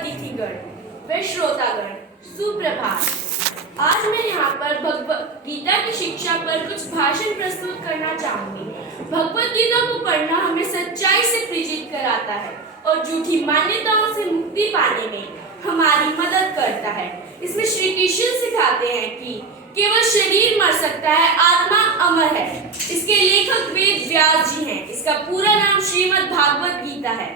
अतिथिगण व श्रोतागण, सुप्रभात। आज मैं यहाँ पर भगवत गीता की शिक्षा पर कुछ भाषण प्रस्तुत करना चाहूंगी। भगवत गीता को पढ़ना हमें सच्चाई से परिचित कराता है और झूठी मान्यताओं से मुक्ति पाने में हमारी मदद करता है। इसमें श्री कृष्ण सिखाते हैं कि केवल शरीर मर सकता है, आत्मा अमर है। इसके लेखक वेद व्यास जी हैं। इसका पूरा नाम श्रीमद् भागवत गीता है।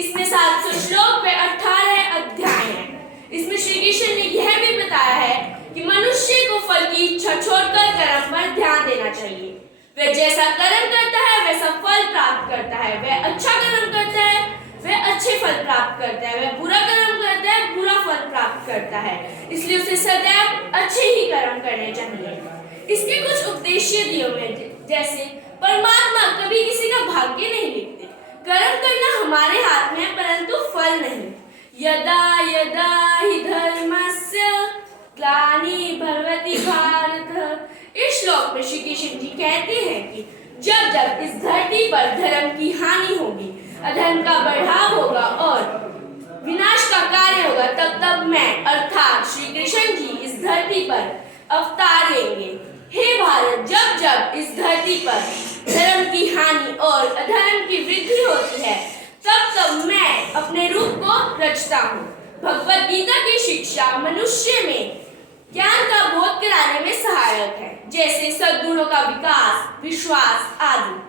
इसमें 700 श्लोक व 18 अध्याय हैं। इसमें श्री कृष्ण ने यह भी बताया है कि मनुष्य को फल की इच्छा छोड़कर कर्म पर ध्यान देना चाहिए। वह जैसा कर्म करता है वैसा फल प्राप्त करता है। वह अच्छा कर्म करता है वह अच्छे फल प्राप्त करता है, वह बुरा कर्म करता है बुरा फल प्राप्त करता है। इसलिए उसे सदैव अच्छे ही कर्म करने चाहिए। इसके कुछ उपदेश दिए हुए जैसे परमात्मा कभी किसी का भाग्य नहीं लिखते। कर्म करना हमारे हाथ में है परंतु फल नहीं। यदा यदा हि धर्मस्य ग्लानि भवति भारत। इस श्लोक में श्री कृष्ण जी कहते हैं कि जब जब इस धरती पर धर्म की हानि होगी, अधर्म का बढ़ाव होगा और विनाश का कार्य होगा, तब तब मैं अर्थात श्री कृष्ण जी इस धरती पर अवतार लेंगे। हे भारत, जब जब इस धरती पर धर्म की हानि और अधर्म की वृद्धि होती है, तब तब मैं अपने रूप को रचता हूँ। भगवत गीता की शिक्षा मनुष्य में ज्ञान का बोध कराने में सहायक है, जैसे सद्गुणों का विकास, विश्वास आदि।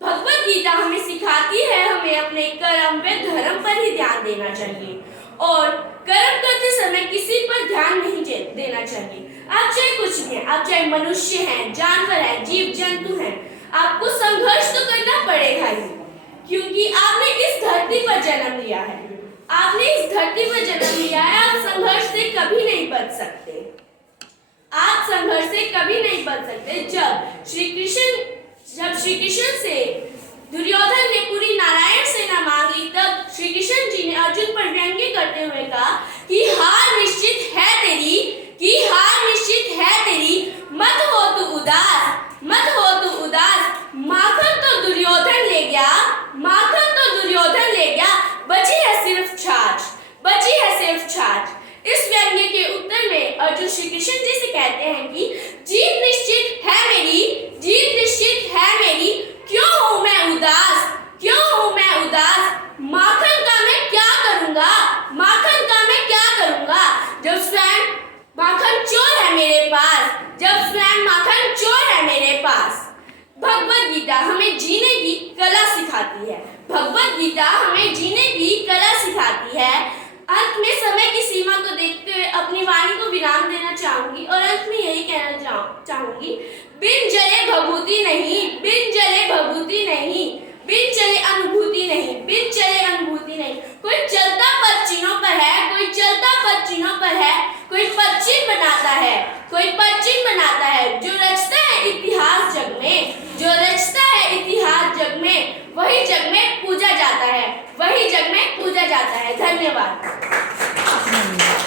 भगवत गीता हमें सिखाती है हमें अपने कर्म व धर्म पर ही ध्यान देना चाहिए और कर्म करते समय किसी पर ध्यान नहीं देना चाहिए। आप चाहे कुछ भी हैं, आप चाहे मनुष्य हैं, जानवर हैं, जीव जंतु हैं, आपको संघर्ष तो करना पड़ेगा ही, क्योंकि आपने इस धरती पर जन्म लिया है। आपने इस धरती पर जन्म लिया है, आप संघर्ष से कभी नहीं बच सकते। आप संघर्ष से कभी नहीं बच सकते। जब श्री कृष्ण से दुर्योधन ने पूरी नारायण सेना मांगी, तब श्री कृष्ण जी ने अर्जुन पर व्यंग्य करते हुए कहा कि हार निश्चित है तेरी, कि हार निश्चित है तेरी, मत हो तू उदास, मत हो तू उदास। माखन तो दुर्योधन ले गया, माखन तो दुर्योधन ले गया, बची है सिर्फ छाछ, बची है सिर्फ छाछ। इस व्यंग्य के उत्तर में अर्जुन श्री कृष्ण जी से कहते हैं कि जीत निश्चित है मेरी, जीत निश्चित है मेरी, क्यों हूं मैं उदास, क्यों हूं मैं उदास। माखन का मैं क्या करूंगा, माखन का मैं क्या करूंगा, जब स्वयं माखन चोर है मेरे पास, जब स्वयं माखन चोर है मेरे पास। भगवत गीता हमें जीने की कला सिखाती है। भगवत गीता हमें जीने की कला सिखाती है। अंत में समय की सीमा को देखते हुए अपनी वाणी को विराम देना चाहूंगी और अंत में यही कहना चाहूंगी, बिन जले भभूति नहीं, बिन जले भभूति नहीं, बिन चले अनुभूति नहीं, बिन चले अनुभूति नहीं। कोई चलता पद चिन्हों पर है, कोई चलता पद चिन्हों पर है, कोई पद चिन्ह बनाता है, कोई पद चिन्ह बनाता है। जो रचता है इतिहास जग में, जो रचता है इतिहास जग में, वही जग में पूजा जाता है, वही जग में पूजा जाता है। धन्यवाद।